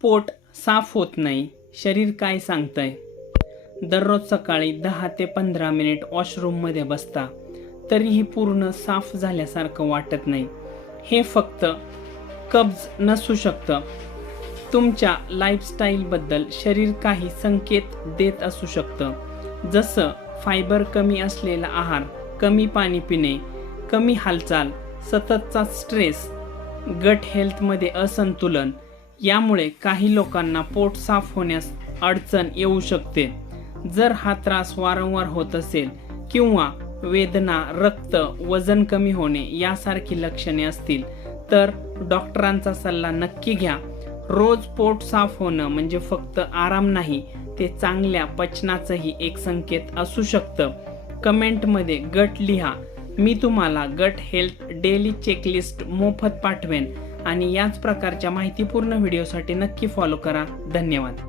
पोट साफ होत नाही, शरीर काय सांगतंय? दररोज सकाळी 10 ते 15 मिनिट वॉशरूममध्ये बसता, तरीही पूर्ण साफ झाल्यासारखं वाटत नाही. हे फक्त कब्ज नसू शकतं. तुमच्या लाईफस्टाईलबद्दल शरीर काही संकेत देत असू शकतं. जसं फायबर कमी असलेला आहार, कमी पाणी पिणे, कमी हालचाल, सततचा स्ट्रेस, गट हेल्थमध्ये असंतुलन. यामुळे काही लोकांना पोट साफ होण्यास अडचण येऊ शकते. जर हा त्रास वारंवार होत असेल किंवा वेदना, रक्त, वजन कमी होणे यासारखी लक्षणे असतील तर डॉक्टरांचा सल्ला नक्की घ्या. रोज पोट साफ होणं म्हणजे फक्त आराम नाही, ते चांगल्या पचनाचंही एक संकेत असू शकतं. कमेंटमध्ये गट लिहा. मी तुम्हाला गट हेल्थ डेली चेकलिस्ट मोफत पाठवेन आणि याच प्रकारच्या माहितीपूर्ण व्हिडिओसाठी नक्की फॉलो करा. धन्यवाद.